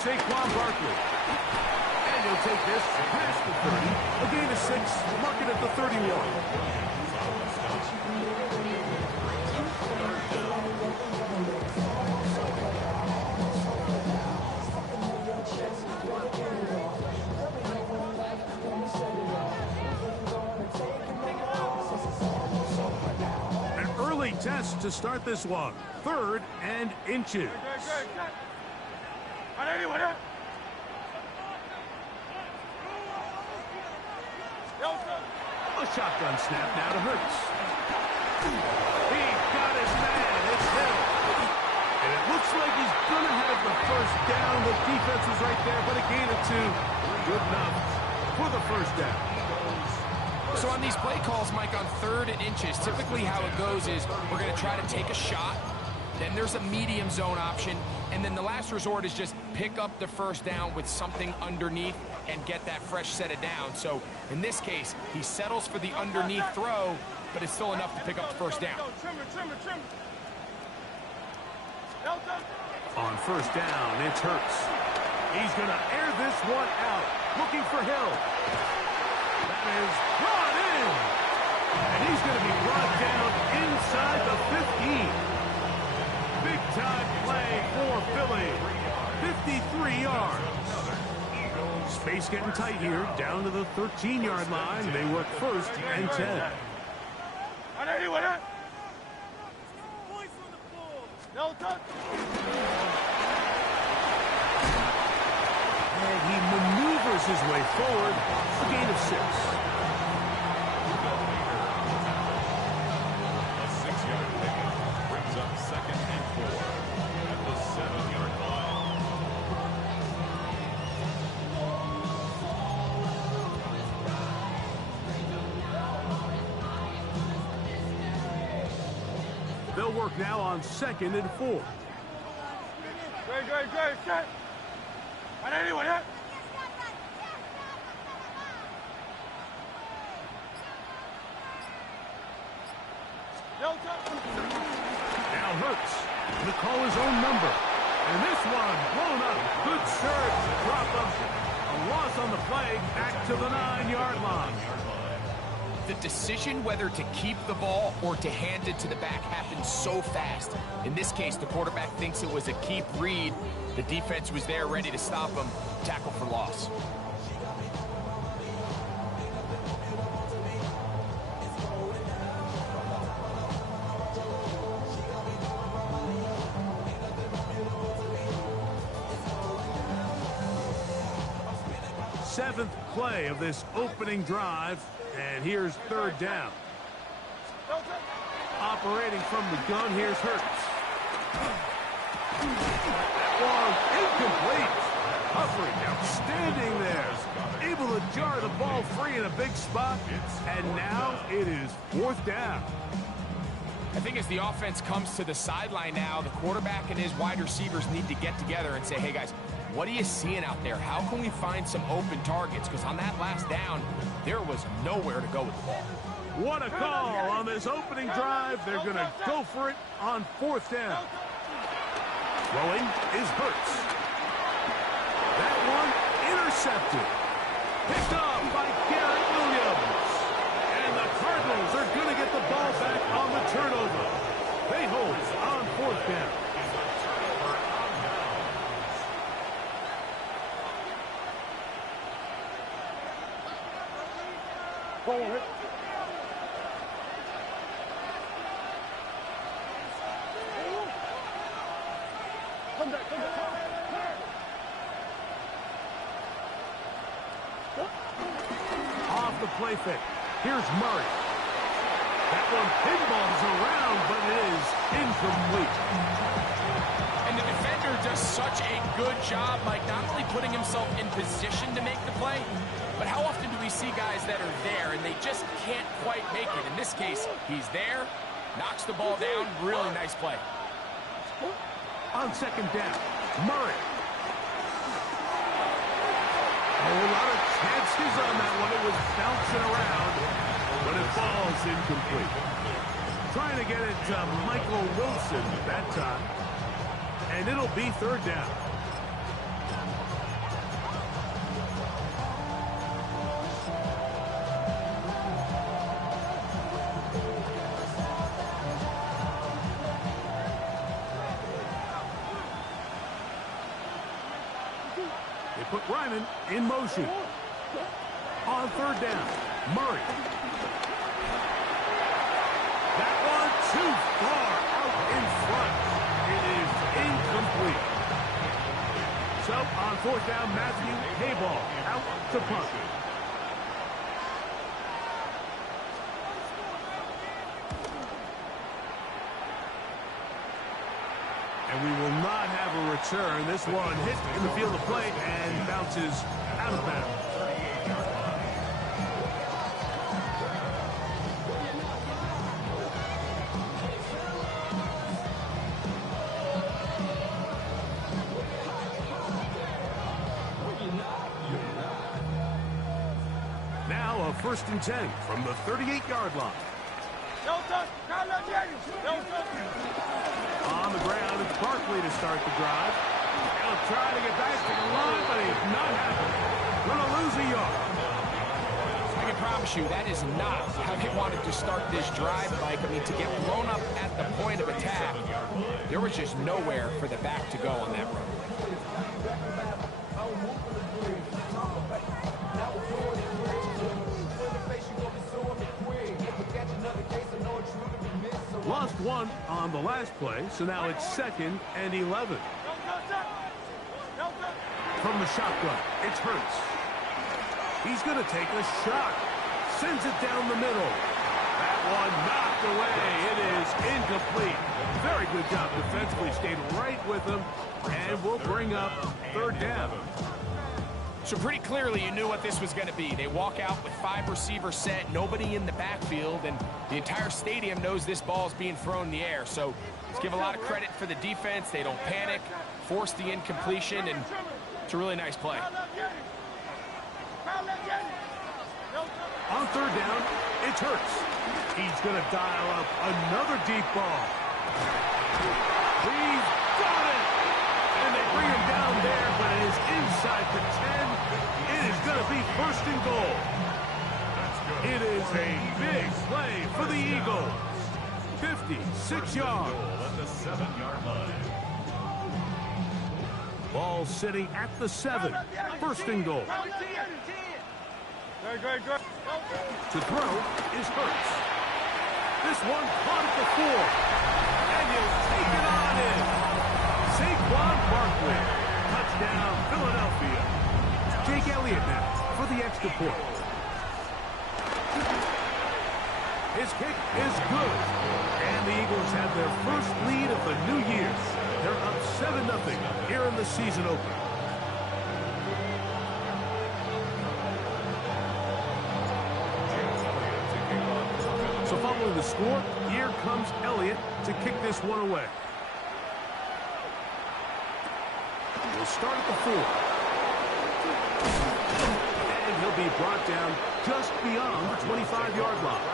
Saquon Barkley. And he'll take this past the 30. A gain of 6, mark it at the 31. An early test to start this one. 3rd and inches. A shotgun snap now to Hurts. He got his man. It's him. And it looks like he's going to have the first down. The defense was right there, but a gain of 2. Good enough for the first down. So on these play calls, Mike, on 3rd and inches, typically how it goes is we're going to try to take a shot. Then there's a medium zone option. And then the last resort is just pick up the first down with something underneath and get that fresh set of down. So in this case, he settles for the underneath throw, but it's still enough to pick up the first down. On first down, it's Hurts. He's going to air this one out, looking for Hill. That is brought in. And he's going to be brought down inside the 15. Big-time play for Philly. 53 yards. Space getting tight here, down to the 13-yard line. They work 1st and 10. And he maneuvers his way forward. A gain of 6. A 6-yard pickup brings up 2nd and 4 at the 7-yard line. They'll work now on 2nd and 4. Now Hurts to call his own number. And this one blown up. Good surge. Drop him. A loss on the play. Back to the 9-yard line. The decision whether to keep the ball or to hand it to the back happens so fast. In this case, the quarterback thinks it was a keep read. The defense was there ready to stop him. Tackle for loss. Seventh play of this opening drive, and here's 3rd down. Operating from the gun, here's Hurts. That one incomplete. Covering outstanding there. Able to jar the ball free in a big spot, and now it is 4th down. I think as the offense comes to the sideline now, the quarterback and his wide receivers need to get together and say, hey guys, what are you seeing out there? How can we find some open targets? Because on that last down, there was nowhere to go with the ball. What a call on this opening drive. They're going to go for it on 4th down. Throwing is Hurts. That one intercepted. Picked up by Garrett Williams. And the Cardinals are going to get the ball back on the turnover. They hold on 4th down. Forward. Come back, come back. Off the play fake. Here's Murray. That one pinballs around, but it is incomplete. And the defender does such a good job, Mike, not only putting himself in position to make the play, but how often do we see guys that are there and they just can't quite make it? In this case, he's there, knocks the ball down, really nice play. On 2nd down, Murray. A lot of chances on that one. It was bouncing around, but it falls incomplete. Trying to get it to Michael Wilson that time, and it'll be 3rd down. They put Ryman in motion. On third down, Murray. That one too far out in front. It is incomplete. So on fourth down, Matthew Hayball out to punt. And we will not have a return. This one hit in the field of play and bounces out of bounds. Now a 1st and 10 from the 38-yard line. On the ground, it's Barkley to start the drive. He'll try to get back to the line, but he's not happening. Gonna lose a yard. I can promise you that is not how they wanted to start this drive, Mike. I mean, to get blown up at the point of attack, there was just nowhere for the back to go on that run. Lost one on the last play, so now it's 2nd and 11. From the shotgun, it's Hurts. He's going to take a shot. Sends it down the middle. That one knocked away. It is incomplete. Very good job defensively. Stayed right with him, and will bring up 3rd down. So pretty clearly you knew what this was going to be. They walk out with 5 receivers set, nobody in the backfield, and the entire stadium knows this ball is being thrown in the air. So let's give a lot of credit for the defense. They don't panic, force the incompletion, and it's a really nice play. On 3rd down, it's Hurts. He's going to dial up another deep ball. He's got it! And they bring him down there, but it is inside the 10. It is going to be 1st and goal. It is a big play for the Eagles. 56 yards. At the 7-yard line. Ball sitting at the 7. 1st and goal. To throw is Hurts. This one caught at the 4. And he'll take it on in. Saquon Barkley. Touchdown, Philadelphia. Jake Elliott now for the extra point. His kick is good. And the Eagles have their first lead of the new year. They're up 7-0 here in the season opener. So following the score, here comes Elliott to kick this one away. We'll start at the 4. And he'll be brought down just beyond the 25-yard line.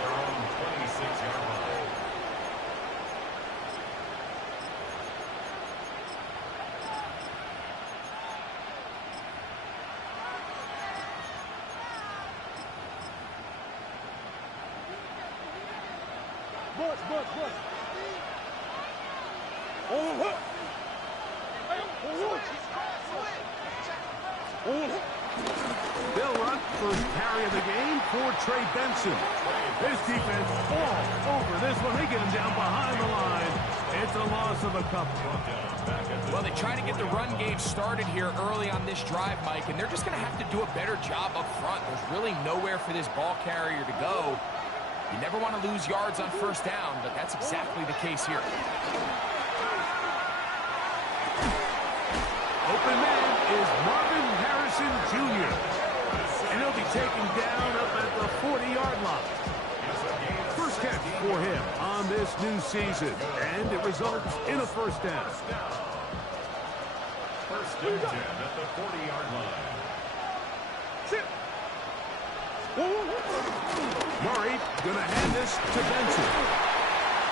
Their own 26-yard line. They'll run first carry of the game for Trey Benson. This defense all over this one. They get him down behind the line. It's a loss of a couple. Well, they try to get the run game started here early on this drive, Mike, and they're just going to have to do a better job up front. There's really nowhere for this ball carrier to go. You never want to lose yards on 1st down, but that's exactly the case here. Open man is Marvin Harrison Jr. And he'll be taken down up at the 40-yard line. First catch for him on this new season, and it results in a 1st down. 1st and 10 at the 40-yard line. Murray gonna hand this to Benson.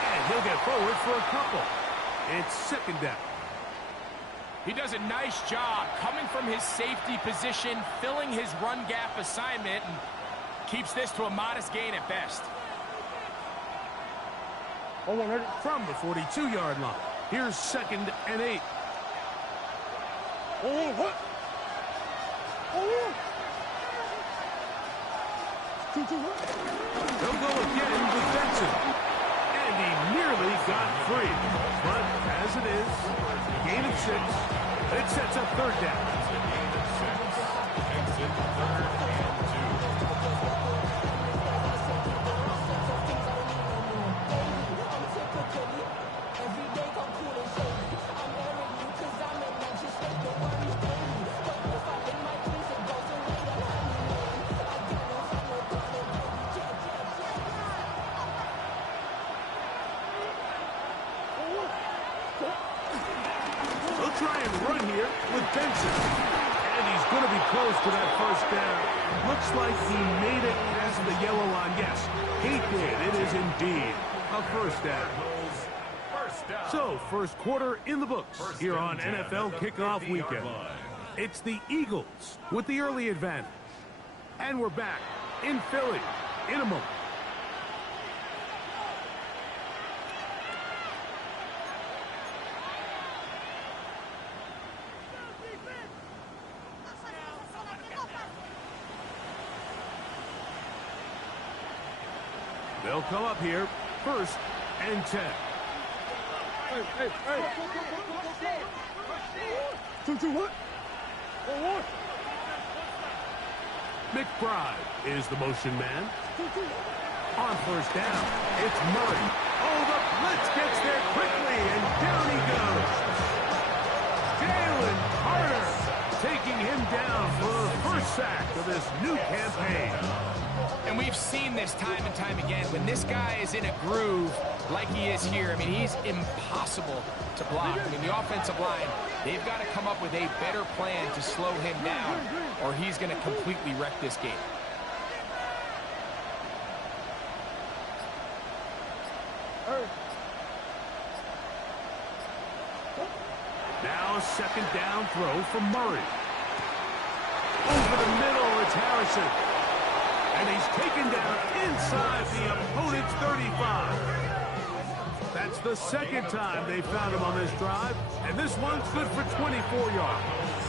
And he'll get forward for a couple. It's 2nd down. He does a nice job coming from his safety position, filling his run gap assignment, and keeps this to a modest gain at best. From the 42-yard line. Here's 2nd and 8. They'll go again with Benson. And he nearly got free. But as it is, gain of 6. It sets up third down. Exit third and 2. They'll try and run here with Benson. And he's going to be close to that first down. Looks like he made it past the yellow line. Yes, he did. It is indeed a first down. So, first quarter in the books here on NFL Kickoff Weekend. It's the Eagles with the early advantage. And we're back in Philly in a moment. They'll come up here, first and 10. McBride is the motion man. On first down, it's Murray. Oh, the blitz gets there quickly, and down he goes. Jalen Carter taking him down for the first sack of this new campaign. And we've seen this time and time again. When this guy is in a groove like he is here, I mean, he's impossible to block. I mean, the offensive line, they've got to come up with a better plan to slow him down, or he's going to completely wreck this game. Now a second down throw from Murray. Over the middle, it's Harrison. And he's taken down inside the opponent's 35. That's the second time they found him on this drive, and this one's good for 24 yards.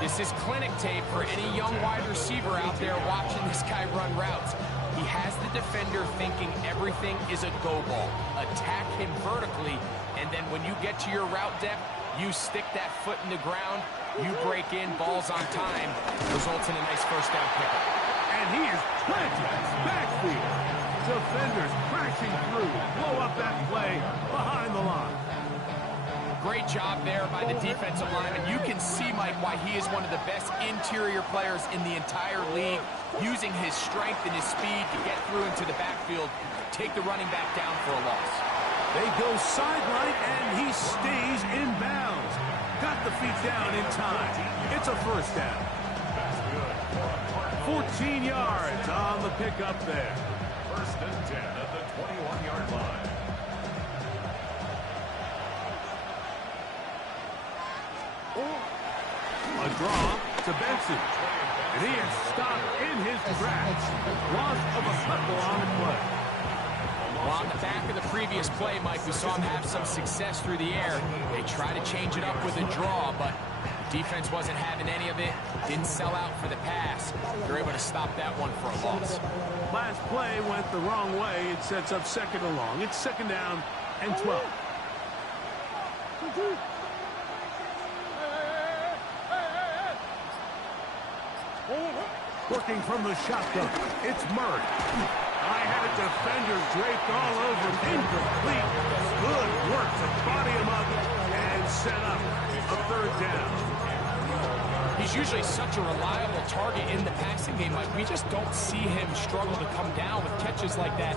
This is clinic tape for any young wide receiver out there watching this guy run routes. He has the defender thinking everything is a go ball. Attack him vertically, and then when you get to your route depth, you stick that foot in the ground, you break in, balls on time, results in a nice first down pickup. And he is planted backfield. Defenders crashing through, blow up that play behind the line. Great job there by the defensive lineman. You can see, Mike, why he is one of the best interior players in the entire league, using his strength and his speed to get through into the backfield, take the running back down for a loss. They go sideline, and he stays in bounds. Got the feet down in time. It's a first down. 14 yards on the pickup there. First and 10 at the 21-yard line. A draw to Benson. And he is stopped in his tracks. Loss of a couple on the play. Well, on the back of the previous play, Mike, we saw him have some success through the air. They tried to change it up with a draw, but defense wasn't having any of it. Didn't sell out for the pass. They're able to stop that one for a loss. Last play went the wrong way. It sets up second and long. It's second down and 12. Working from the shotgun, it's Murray. I had a defender draped all over him. Incomplete. Good work to body him up and set up a third down. He's usually such a reliable target in the passing game. Like, we just don't see him struggle to come down with catches like that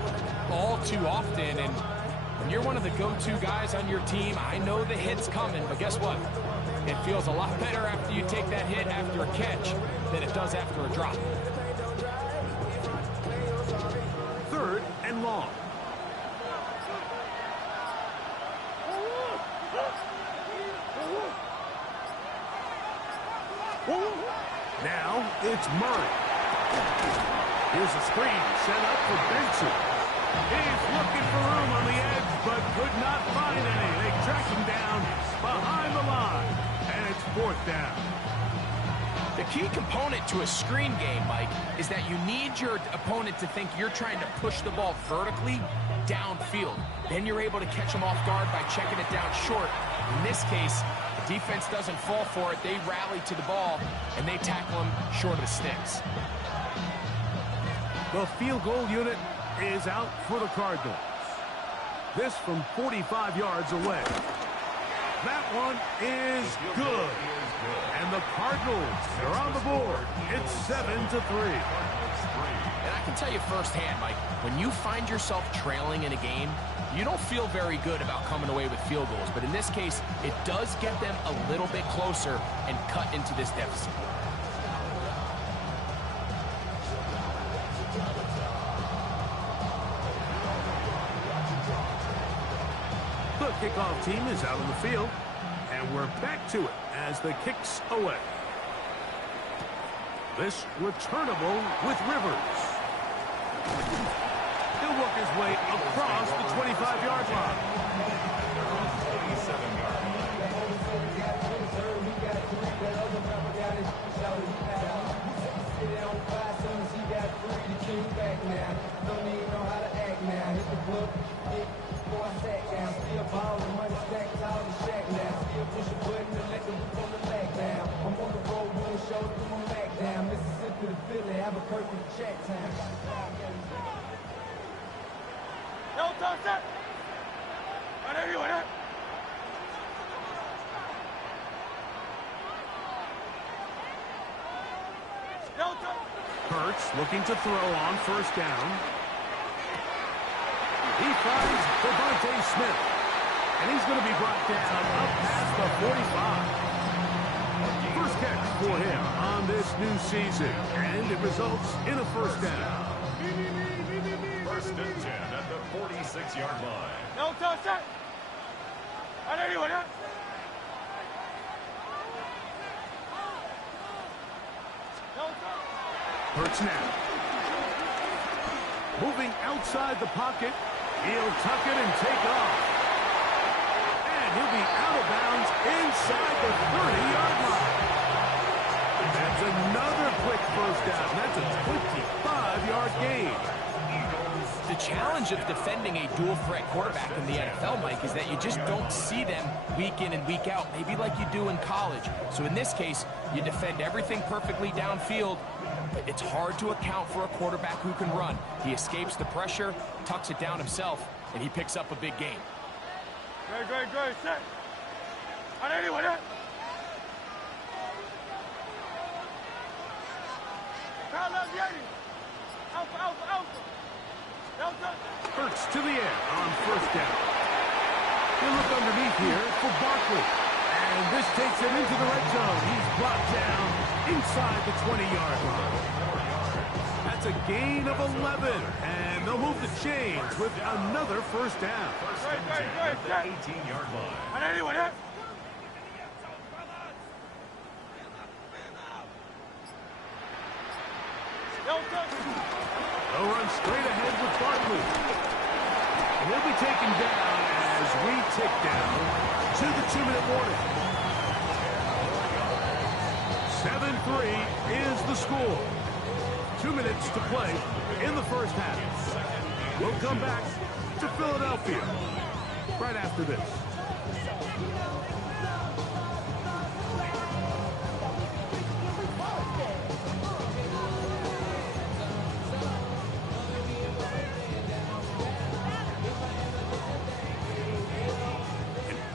all too often. And when you're one of the go-to guys on your team, I know the hit's coming, but guess what? It feels a lot better after you take that hit after a catch than it does after a drop. Third and long. Now it's Murray. Here's a screen set up for Benson. He's looking for room on the edge, but could not find any. They track him down behind the line. And it's 4th 4th down. The key component to a screen game, Mike, is that you need your opponent to think you're trying to push the ball vertically downfield. Then you're able to catch them off guard by checking it down short. In this case, the defense doesn't fall for it. They rally to the ball, and they tackle them short of the sticks. The field goal unit is out for the Cardinals. This from 45 yards away. That one is good. And the Cardinals are on the board. It's 7-3. And I can tell you firsthand, Mike, when you find yourself trailing in a game, you don't feel very good about coming away with field goals. But in this case, it does get them a little bit closer and cut into this deficit. The kickoff team is out on the field, and we're back to it as the kick's away. This returnable with Rivers. He'll work his way across the 25-yard line. Hurts looking to throw on 1st down. He finds Devontae Smith. And he's going to be brought down up past the 45. First catch for him on this new season. And it results in a 1st down. 1st and 10 at the 46-yard line. No touchdown. Hurts now. Moving outside the pocket. He'll tuck it and take off. And he'll be out of bounds inside the 30-yard line. That's another quick 1st down. That's a 25-yard gain. The challenge of defending a dual-threat quarterback in the NFL, Mike, is that you just don't see them week in and week out, maybe like you do in college. So in this case, you defend everything perfectly downfield, but it's hard to account for a quarterback who can run. He escapes the pressure, tucks it down himself, and he picks up a big gain. Good. Set. Hurts to the air on 1st down. He'll look underneath here for Barkley. And this takes him into the red zone. He's brought down inside the 20-yard line. That's a gain of 11. And they'll move the chains with another 1st down. 1st and 10 at the 18-yard line. They'll run straight ahead with Barkley. And he'll be taken down as we tick down to the 2-minute warning. 7-3 is the score. 2 minutes to play in the 1st half. We'll come back to Philadelphia right after this.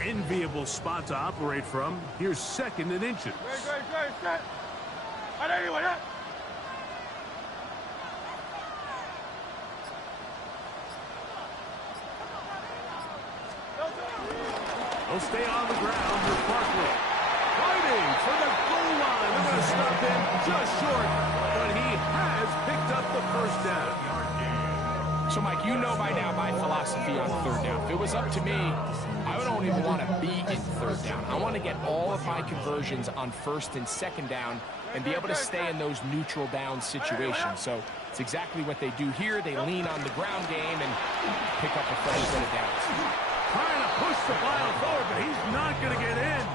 Enviable spot to operate from. Here's 2nd and inches. Set. They'll stay on the ground with Barkley. Fighting for the goal line. They're going to stop him just short, but he has picked up the 1st down. So, Mike, you know by now my philosophy on 3rd down. If it was up to me, I don't even want to be in 3rd down. I want to get all of my conversions on 1st and 2nd down and be able to stay in those neutral down situations. So it's exactly what they do here. They lean on the ground game and pick up a fresh set of downs. Trying to push the ball forward, but he's not going to get in.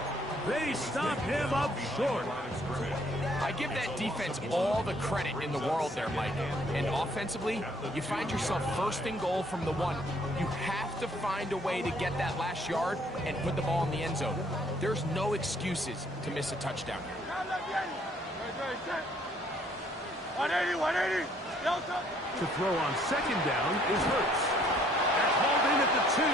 They stop him up short. I give that defense all the credit in the world there, Mike. And offensively, you find yourself first and goal from the 1. You have to find a way to get that last yard and put the ball in the end zone. There's no excuses to miss a touchdown here. 180, 180. Delta. To throw on second down is Hurts. That's hauled in at the 2.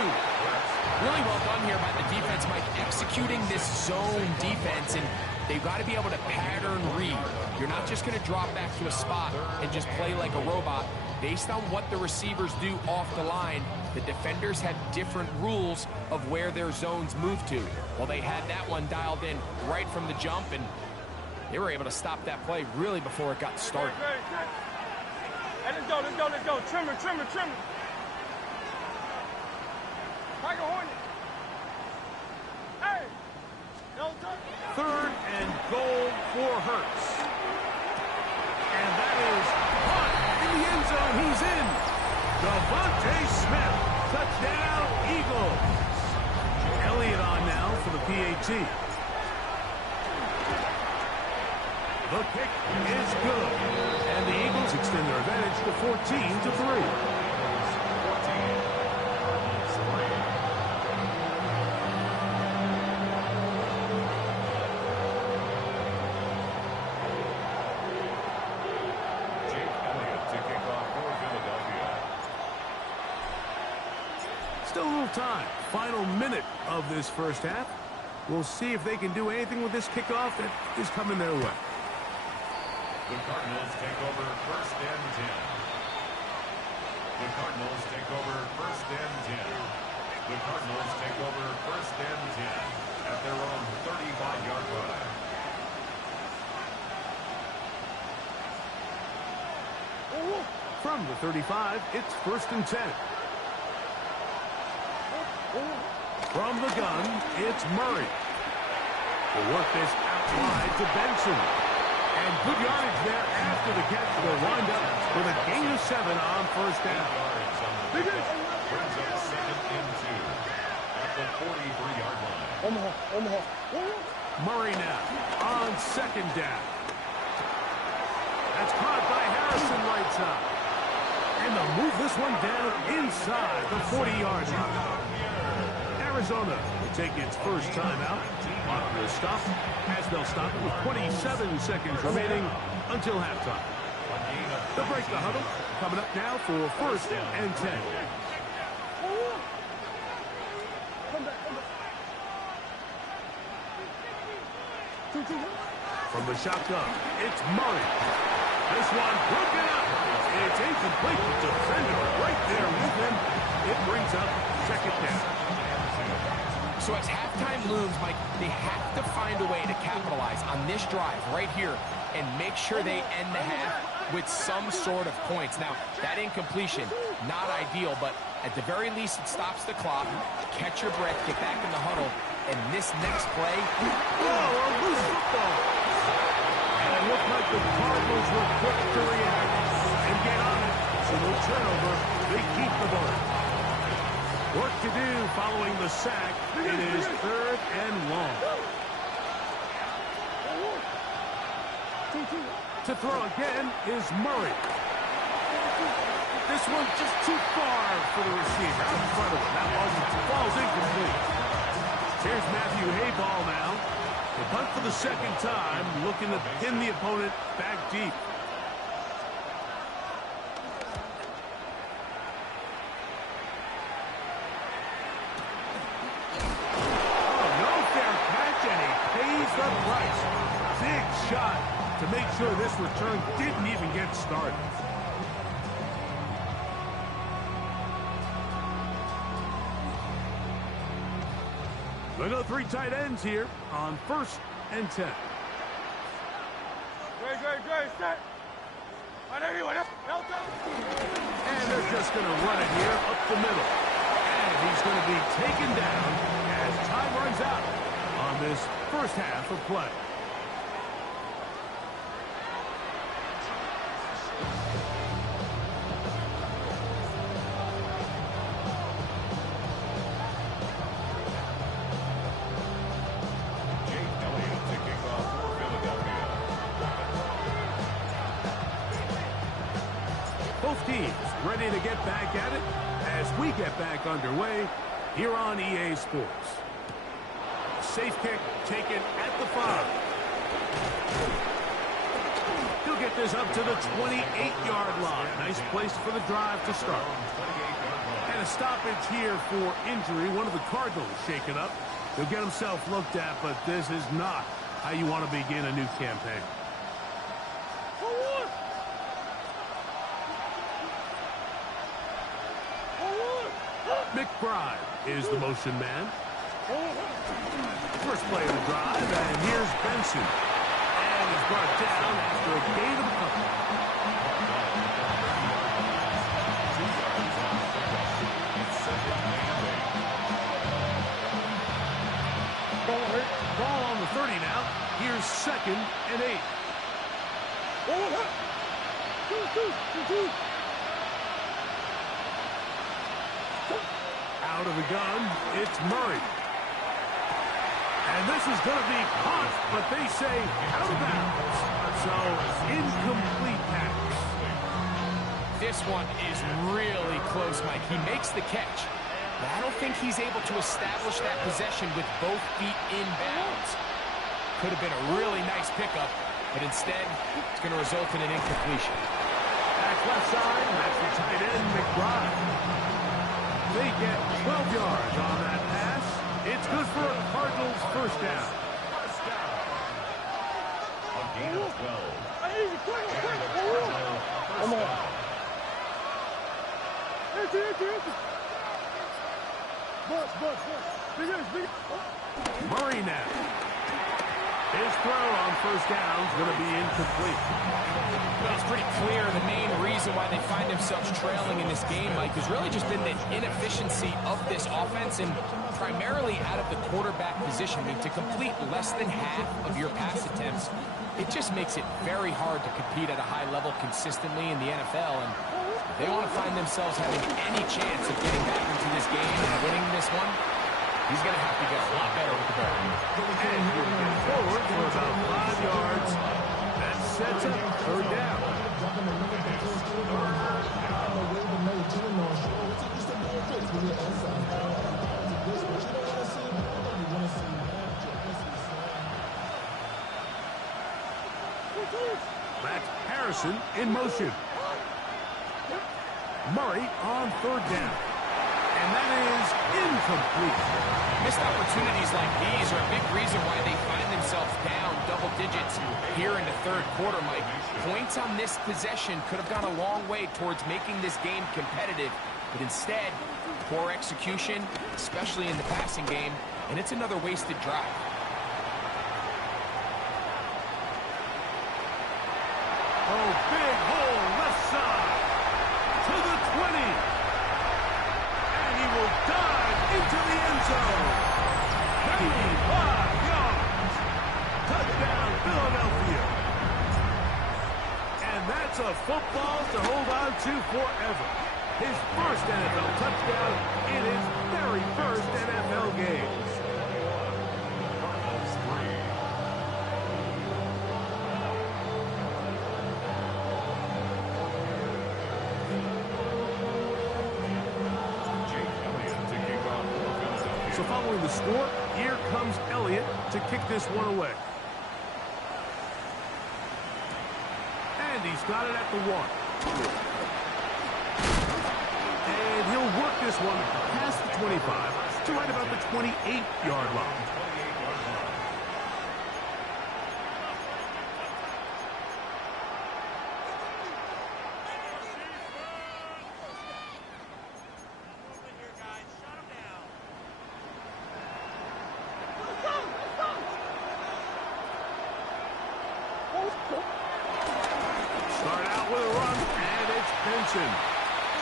Really well done here by the defense, Mike, executing this zone defense, and they've got to be able to pattern read. You're not just going to drop back to a spot and just play like a robot. Based on what the receivers do off the line, the defenders have different rules of where their zones move to. Well, they had that one dialed in right from the jump, and they were able to stop that play really before it got started. Hey, let's go, let's go, let's go. Trimmer, trimmer, trimmer. Tiger Hornet. Hey. Delta. Third and goal for Hurts. And that is caught in the end zone. He's in. Devontae Smith. Touchdown, Eagles. Elliott on now for the PAT. The kick is good. And the Eagles extend their advantage to 14-3. Still a little time. Final minute of this first half. We'll see if they can do anything with this kickoff that is coming their way. The Cardinals take over first and 10. The Cardinals take over first and 10. The Cardinals take over first and 10 at their own 35-yard line. From the 35, it's first and 10. From the gun, it's Murray. We'll work this out wide to Benson. And good yardage there after the catch. They'll wind up with a gain of 7 on first down. Brings up second and 2 at the 43-yard line. Murray now on second down. That's caught by Harrison right side. And they'll move this one down inside the 40-yard line. Arizona will take its first timeout. Clock will stop as they'll stop it with 27 seconds remaining until halftime. They'll break the huddle. Coming up now for first and 10. From the shotgun, it's Murray. This one broken up. It's incomplete. The defender right there with him. It brings up second down. So as halftime looms, Mike, they have to find a way to capitalize on this drive right here and make sure they end the half with some sort of points. Now, that incompletion, not ideal, but at the very least, it stops the clock. Catch your breath, get back in the huddle, and this next play... Oh, a loose football! And it looked like the Cardinals were quick to react and get on it. So no turnover, they keep the ball. Work to do following the sack. It is third and long. To throw again is Murray. This one just too far for the receiver. Out in front of him. That ball's incomplete. Here's Matthew Hayball now. The punt for the second time, looking to pin the opponent back deep. The price. Big shot to make sure this return didn't even get started. They go 3 tight ends here on first and 10. Great, set. 180, 180. And they're just going to run it here up the middle. And he's going to be taken down as time runs out on this first half of play. teams ready to get back at it as we get back underway here on EA Sports. Safe kick taken at the 5. He'll get this up to the 28-yard line. Nice place for the drive to start. And a stoppage here for injury. One of the Cardinals shaken up. He'll get himself looked at, but this is not how you want to begin a new campaign. McBride is the motion man. First play of the drive, and here's Benson. And he's brought down after a gain of a couple. Ball on the 30 now. Here's 2nd and 8. Out of the gun, it's Murray. And this is going to be caught, but they say out of bounds. So, incomplete pass. This one is really close, Mike. He makes the catch, but I don't think he's able to establish that possession with both feet in bounds. Could have been a really nice pickup, but instead, it's going to result in an incompletion. Back left side, that's the tight end, McBride. They get 12 yards on that pass. It's good for a Cardinals first down. A gain of 12. Come on. Murray now. His throw on first down is going to be incomplete. Well, it's pretty clear the main reason why they find themselves trailing in this game, Mike, has really just been the inefficiency of this offense and primarily out of the quarterback position. I mean, to complete less than half of your pass attempts, it just makes it very hard to compete at a high level consistently in the NFL. And if they want to find themselves having any chance of getting back into this game and winning this one, he's going to have to get a lot better with the ball. And he'll get forward for about 5 yards. That sets up third down. That's Harrison in motion. Murray on third down. And that is incomplete. Missed opportunities like these are a big reason why they find themselves down double digits here in the third quarter, Mike. Points on this possession could have gone a long way towards making this game competitive, but instead, poor execution, especially in the passing game, and it's another wasted drive. Oh, big hole left side to the 20. And he will dive into the end zone. 95 yards. Touchdown, Philadelphia. And that's a football to hold on to forever. His first NFL touchdown in his very first NFL game. So following the score, here comes Elliott to kick this one away. And he's got it at the 1. And he'll work this one past the 25 to right about the 28-yard line. Start out with a run, and it's Benson.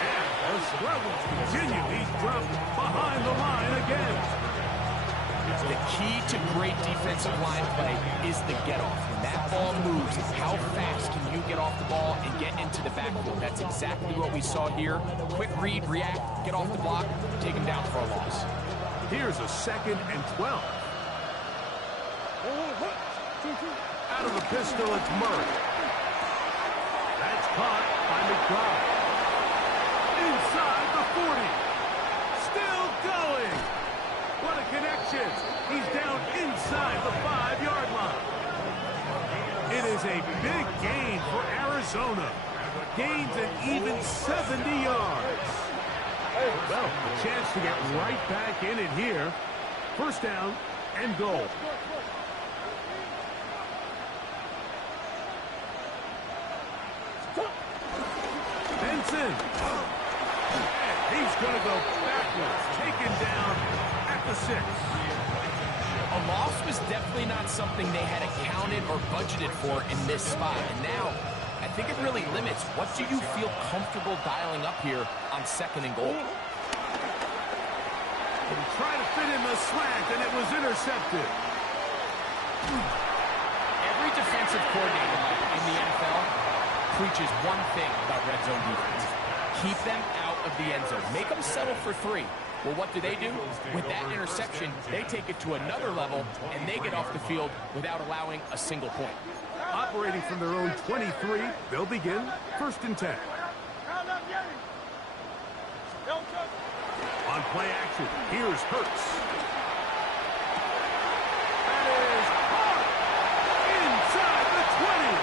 And the struggles continue. He's dropped behind the line again. The key to great defensive line play is the get-off. When that ball moves, how fast can you get off the ball and get into the backfield? That's exactly what we saw here. Quick read, react, get off the block, take him down for a loss. Here's a 2nd and 12. Out of the pistol, it's Murray. That's caught by McBride. inside the 40. Still going. What a connection. He's down inside the 5-yard line. It is a big gain for Arizona. Gains an even 70 yards. Well, a chance to get right back in it here. First down and goal. Benson. And he's going to go backwards. Taken down at the 6. A loss was definitely not something they had accounted or budgeted for in this spot. And now, I think it really limits what do you feel comfortable dialing up here on 2nd and goal. He tried to fit in the slant, and it was intercepted. Every defensive coordinator in the NFL preaches one thing about red zone defense. Keep them out of the end zone. Make them settle for 3. Well, what do? With that interception, they take it to another level, and they get off the field without allowing a single point. Operating from their own 23, they'll begin 1st and 10. On play action, here's Hurts. That is hard. Inside the 20.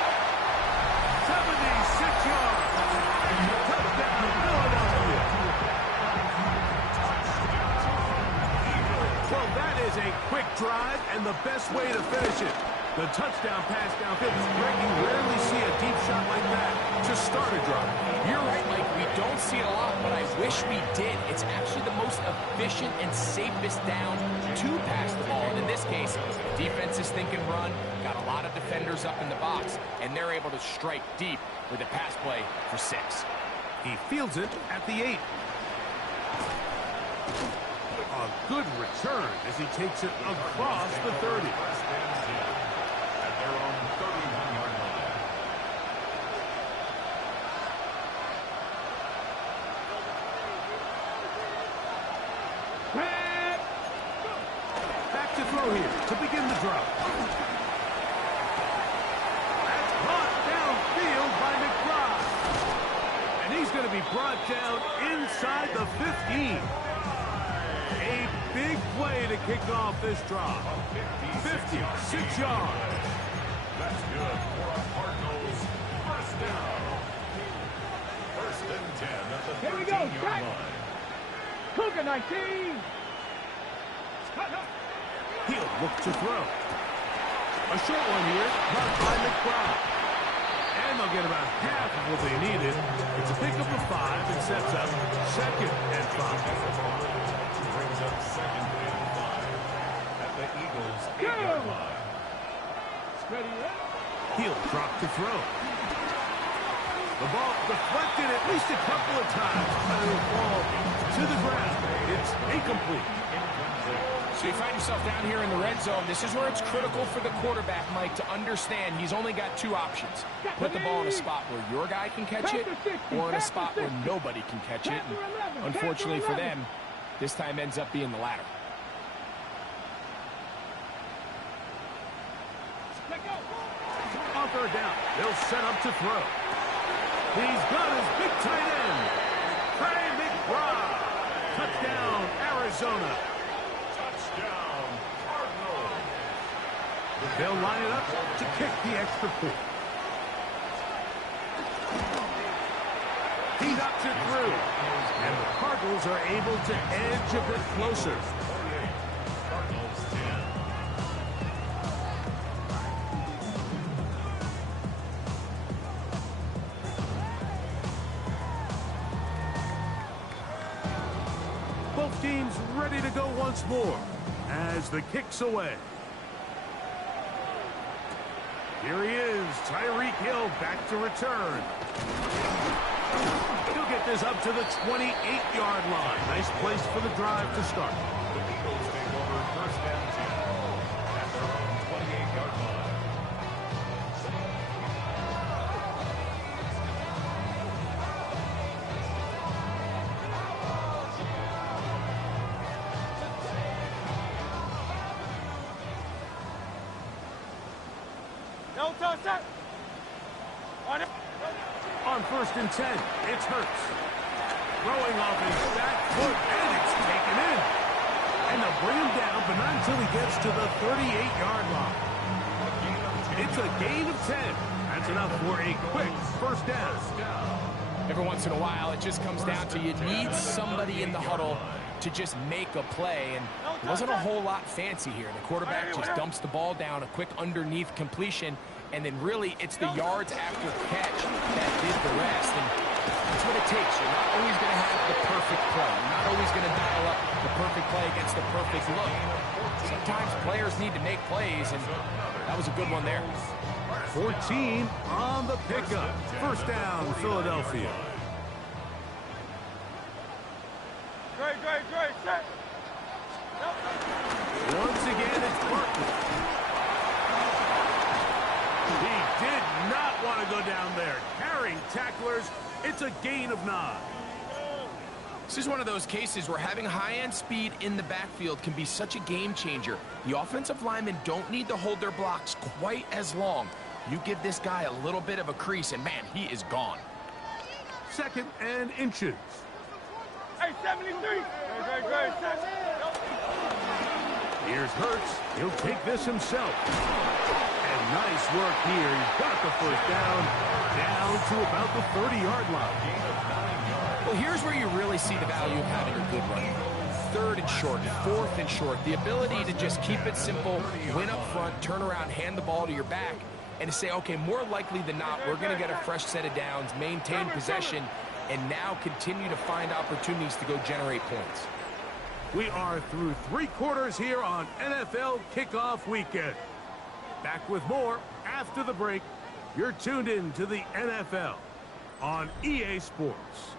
76 yards. Touchdown, Philadelphia. Well, that is a quick drive and the best way to finish it. The touchdown pass downfield. Greg, you rarely see a deep shot like that to start a drive. You're right, Mike. We don't see it a lot, but I wish we did. It's actually the most efficient and safest down to pass the ball. And in this case, the defense is thinking run, got a lot of defenders up in the box, and they're able to strike deep with a pass play for 6. He fields it at the 8. A good return as he takes it across the 30. At their own 31-yard line. Back to throw here to begin the drive. That's caught downfield by McBride. And he's going to be brought down inside the 15. A big play to kick off this drive. 56 yards. That's good for our Cardinals. First down. 1st and 10 at the 13-yard line. Cougar 19. He'll look to throw. A short one here, caught by McBride. And they'll get about half of what they needed. It's a pickup of 5 and sets up 2nd and 5. Brings up 2nd and 5 at the Eagles' 8-yard line. He'll drop to throw. The ball deflected at least a couple of times, but it'll fall to the ground. It's incomplete. So you find yourself down here in the red zone. This is where it's critical for the quarterback, Mike, to understand he's only got 2 options. Put the ball in a spot where your guy can catch it, or in a spot where nobody can catch it. And unfortunately for them, this time ends up being the latter. On 3rd down, they'll set up to throw. He's got his big tight end, Trey McBride. Touchdown, Arizona. Touchdown, Cardinals. They'll line it up to kick the extra point. He knocks it through. And the Cardinals are able to edge a bit closer. Cardinals 10. Both teams ready to go once more as the kick's away. Here he is, Tyreek Hill back to return. He'll get this up to the 28-yard line. Nice place for the drive to start. The Eagles take over 1st and 10 at their own 28-yard line. No touch that. On 1st and 10, it's Hurts. throwing off his back foot, and it's taken in. And they'll bring him down, but not until he gets to the 38-yard line. It's a gain of 10. That's enough for a quick first down. Every once in a while, it just comes down to you need somebody in the huddle to just make a play, and it wasn't a whole lot fancy here. The quarterback just dumps the ball down, a quick underneath completion, and then really it's the yards after catch that did the rest, and that's what it takes. You're not always going to have the perfect play. You're not always going to dial up the perfect play against the perfect look. Sometimes players need to make plays, and that was a good one there. 14 on the pickup. First down, Philadelphia. Great, set. Once again, it's Barkley. He did not want to go down there. Carrying tacklers, it's a gain of 9. This is one of those cases where having high-end speed in the backfield can be such a game changer. The offensive linemen don't need to hold their blocks quite as long. You give this guy a little bit of a crease, and man, he is gone. 2nd and inches. Hey, 73. Great, set. Here's Hurts. He'll take this himself. And nice work here. He's got the first down to about the 30-yard line. Well, here's where you really see the value of having a good run. 3rd and short, 4th and short. The ability to just keep it simple, win up front, turn around, hand the ball to your back, and to say, okay, more likely than not, we're going to get a fresh set of downs, maintain possession, and now continue to find opportunities to go generate points. We are through 3 quarters here on NFL Kickoff Weekend. Back with more after the break. You're tuned in to the NFL on EA Sports.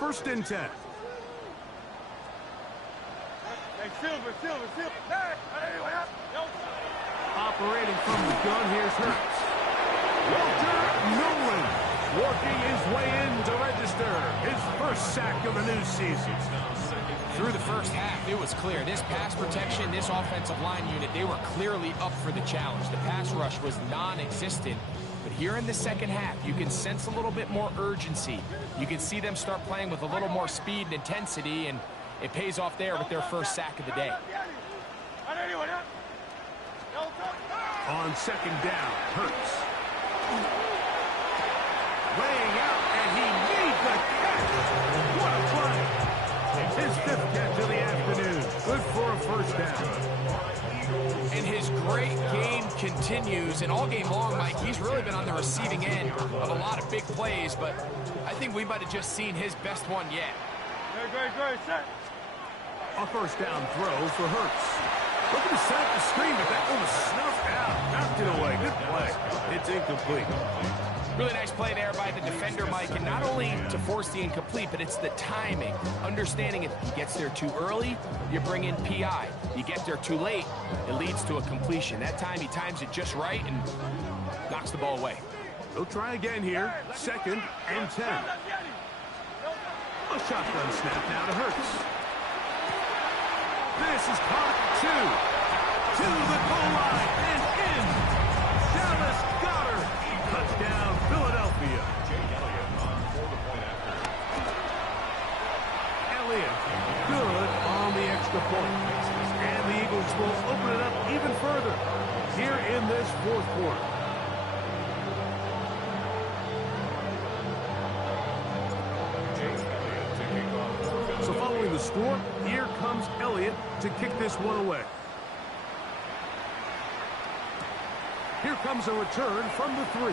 First and 10. Hey, Silver. Operating from the gun, here's Hurts. Walter Nolan working his way in to register his first sack of the new season. Through the first half, it was clear. This pass protection, this offensive line unit, they were clearly up for the challenge. The pass rush was non-existent. But here in the second half, you can sense a little bit more urgency. You can see them start playing with a little more speed and intensity, and it pays off there with their first sack of the day. On 2nd down, Hurts. Laying out, and he made the catch. What a play. His 5th catch of the afternoon. Good for a first down. And his great game continues, and all game long, Mike, he's really been on the receiving end of a lot of big plays, but I think we might have just seen his best one yet. Great, set. A first down throw for Hurts. Looking to set up the screen, but that one was snuffed out. Knocked it away. Good play. It's incomplete. Really nice play there by the defender, Mike, and not only to force the incomplete, but it's the timing. Understanding if he gets there too early, you bring in PI. You get there too late, it leads to a completion. That time he times it just right and knocks the ball away. They'll try again here. 2nd and 10. A shotgun snap now to Hurts. This is caught 2. To the goal line and in. Dallas Goedert. Touchdown, Philadelphia. Elliott, good on the extra point. And the Eagles will open it up even further here in this 4th quarter. So following the score, here comes Elliott to kick this one away. Here comes a return from the 3.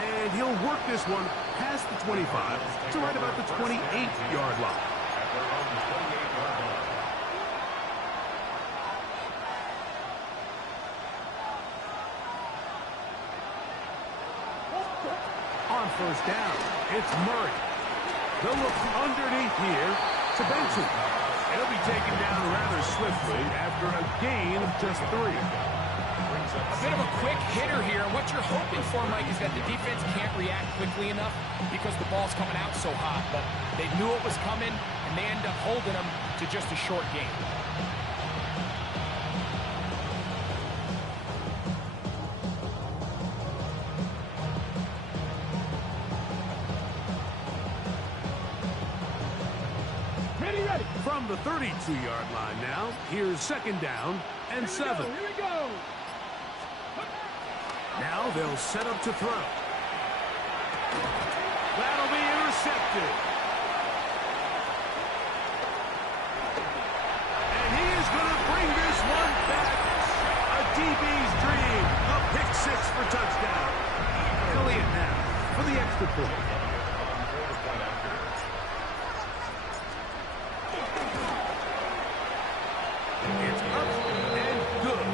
And he'll work this one past the 25 to right about the 28-yard line. On first down, it's Murray. They'll look underneath here to Benson. He'll be taken down rather swiftly after a gain of just 3. A bit of a quick hitter here. What you're hoping for, Mike, is that the defense can't react quickly enough because the ball's coming out so hot. But they knew it was coming, and they end up holding them to just a short game. From the 32-yard line now, here's second down and 7. Here we go. Now they'll set up to throw. That'll be intercepted. And he is going to bring this one back. A DB's dream. A pick 6 for touchdown. Elliott now for the extra point. It's up and good.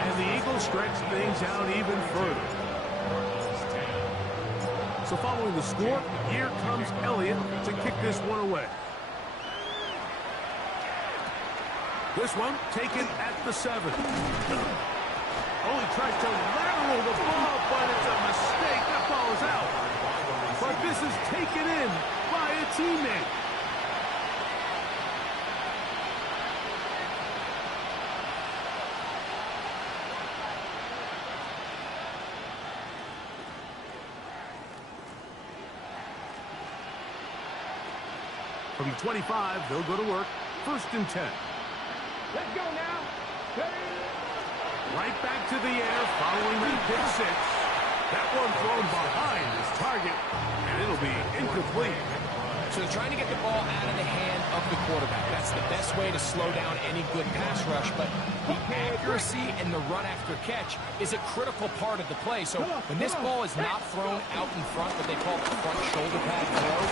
And the Eagles stretch things out even further. So following the score, here comes Elliott to kick this one away. This one taken at the 7. Oh, he tries to lateral the ball, but it's a mistake. That ball is out. But this is taken in by a teammate. From 25, they'll go to work. 1st and 10. Let's go now. Right back to the air following that pick 6. That one thrown behind his target, and it'll be incomplete. So they're trying to get the ball out of the hand of the quarterback. That's the best way to slow down any good pass rush, but the accuracy and the run after catch is a critical part of the play. So when this ball is not thrown out in front, what they call the front shoulder pad throw,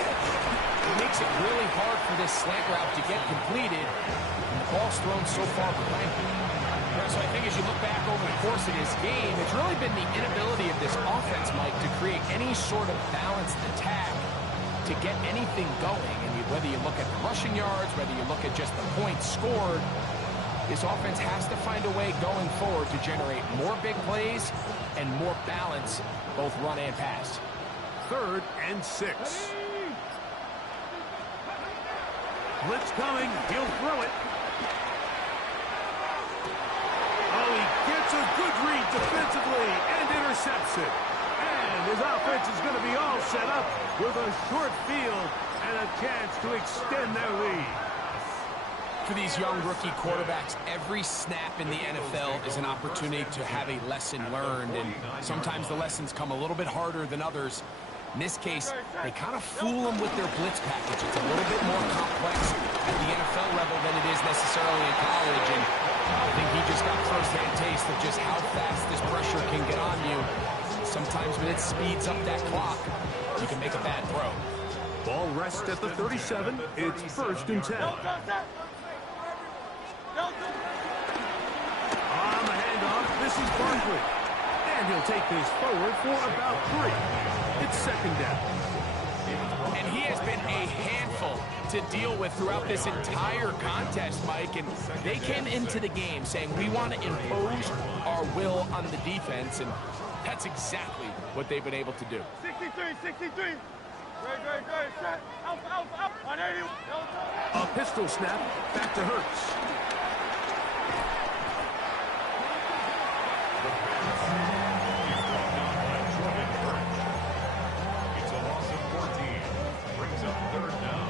it makes it really hard for this slant route to get completed, and the ball's thrown so far behind him. Yeah, so I think as you look back over the course of this game, it's really been the inability of this offense, Mike, to create any sort of balanced attack to get anything going. And whether you look at the rushing yards, whether you look at just the points scored, this offense has to find a way going forward to generate more big plays and more balance, both run and pass. 3rd and 6. Blitz coming. He'll throw it. Oh, he gets a good read defensively and intercepts it. And his offense is going to be all set up with a short field and a chance to extend their lead. For these young rookie quarterbacks, every snap in the NFL is an opportunity to have a lesson learned, and sometimes the lessons come a little bit harder than others. In this case, they kind of fool them with their blitz package. It's a little bit more complex at the NFL level than it is necessarily in college, and I think he just got first-hand taste of just how fast this pressure can get on you. Sometimes when it speeds up that clock, you can make a bad throw. Ball rests at the 37. It's 1st and 10. On the handoff, this is Barkley. And he'll take this forward for about 3. It's 2nd down. And he has been a handful to deal with throughout this entire contest, Mike. And they came into the game saying, we want to impose our will on the defense. And that's exactly what they've been able to do. 63. Great. Set. Out. 180. A pistol snap back to Hurts. It's a loss of 14. Brings up 3rd down.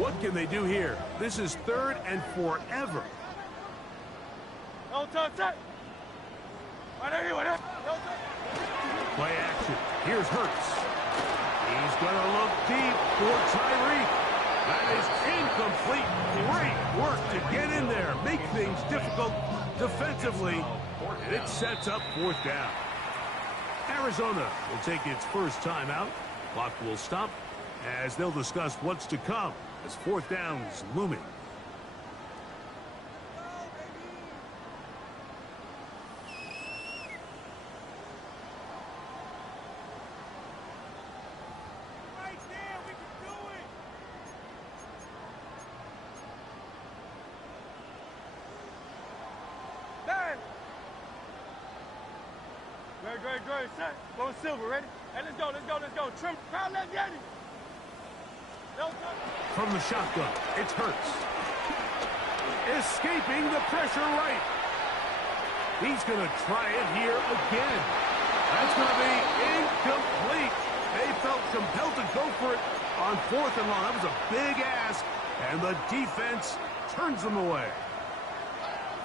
What can they do here? This is 3rd and forever. Set. 180. Play action. Here's Hurts. He's going to look deep for Tyreek. That is incomplete. Great work to get in there. Make things difficult defensively. And it sets up 4th down. Arizona will take its first timeout. Clock will stop as they'll discuss what's to come as 4th down is looming. Great, set. Go silver, ready? Hey, let's go. Trim, crowd left, Yeti. From the shotgun, it's Hurts. Escaping the pressure right. He's going to try it here again. That's going to be incomplete. They felt compelled to go for it on 4th and long. That was a big ask, and the defense turns them away.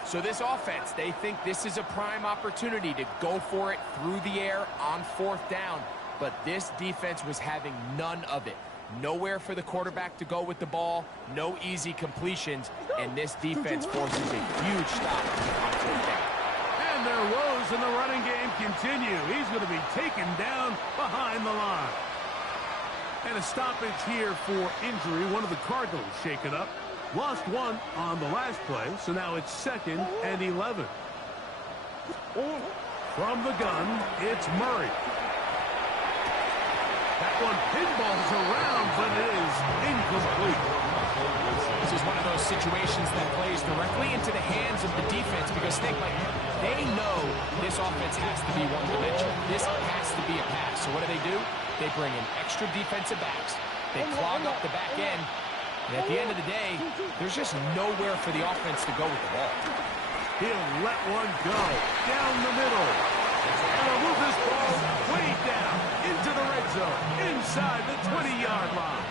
So this offense, they think this is a prime opportunity to go for it through the air on 4th down. But this defense was having none of it. Nowhere for the quarterback to go with the ball, no easy completions, and this defense forces a huge stop on 4th down. And their woes in the running game continue. He's going to be taken down behind the line. And a stoppage here for injury. One of the Cardinals shaken up. Lost one on the last play, so now it's 2nd and 11. From the gun, it's Murray. That one pinballs around, but it is incomplete. This is one of those situations that plays directly into the hands of the defense because they know this offense has to be one-dimensional. This has to be a pass. So what do? They bring in extra defensive backs. They clog up the back end. And at the end of the day, there's just nowhere for the offense to go with the ball. He'll let one go down the middle. And he'll move this ball way down into the red zone, inside the 20-yard line.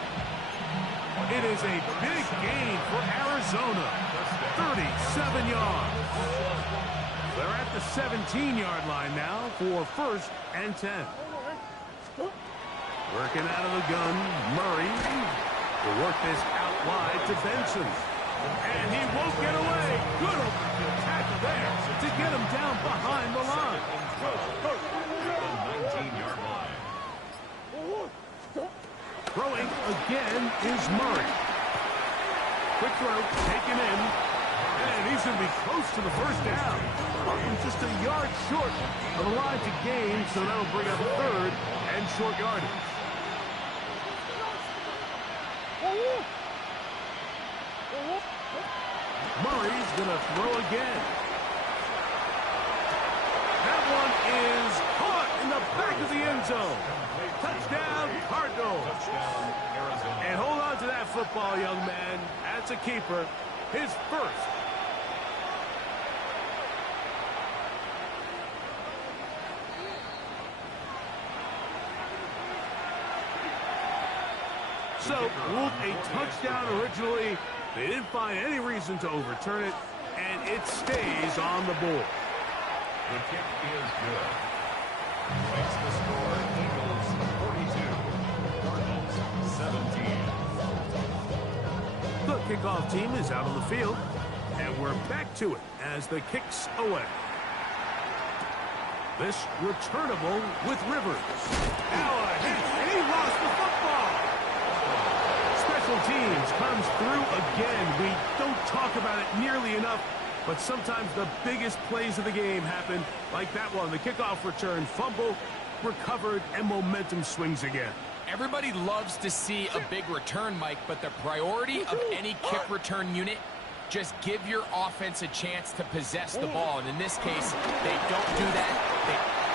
It is a big gain for Arizona, 37 yards. They're at the 17-yard line now for 1st and 10. Working out of the gun, Murray will work this out wide to Benson. And he won't get away. Good open tackle there to get him down behind the line. The 19-yard line. Throwing again is Murray. Quick throw taken in. And he's going to be close to the 1st down. Just a yard short of the line to gain, so that'll bring up 3rd and short yardage. Murray's going to throw again. That one is caught in the back of the end zone. Touchdown, Cardinals. And hold on to that football, young man. That's a keeper. His 1st. So, ruled a touchdown originally. They didn't find any reason to overturn it, and it stays on the board. The kick is good. Makes the score Eagles 42, Cardinals 17. The kickoff team is out on the field, and we're back to it as the kick's away. This returnable with Rivers. Now a hit, and he lost the football. Special teams comes through again. We don't talk about it nearly enough, but sometimes the biggest plays of the game happen, like that one. The kickoff return, fumble, recovered, and momentum swings again. Everybody loves to see a big return, Mike, but the priority of any kick return unit, just give your offense a chance to possess the ball. And in this case, they don't do that.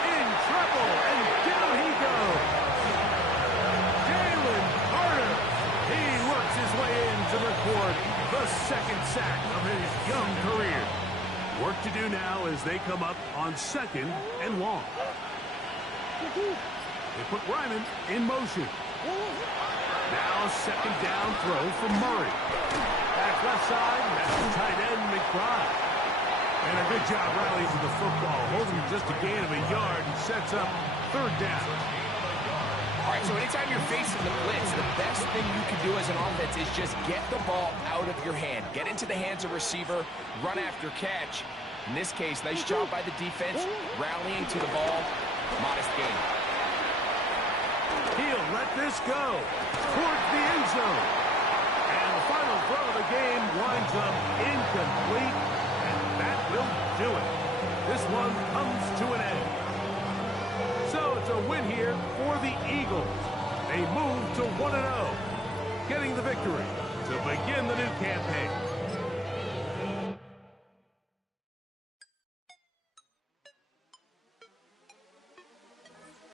In trouble, and down he goes. Jalen Carter. He works his way in to record the 2nd sack of his young career. Work to do now as they come up on 2nd and long. They put Ryman in motion. Now 2nd down throw from Murray. Back left side, that's the tight end, McBride. And a good job rallying to the football, holding just a gain of a yard and sets up 3rd down. All right, so anytime you're facing the blitz, the best thing you can do as an offense is just get the ball out of your hand. Get into the hands of receiver, run after catch. In this case, nice job by the defense, rallying to the ball, modest gain. He'll let this go towards the end zone. And the final throw of the game winds up incomplete, and that will do it. This one comes to an end. So it's a win here for the Eagles. They move to 1-0, getting the victory to begin the new campaign.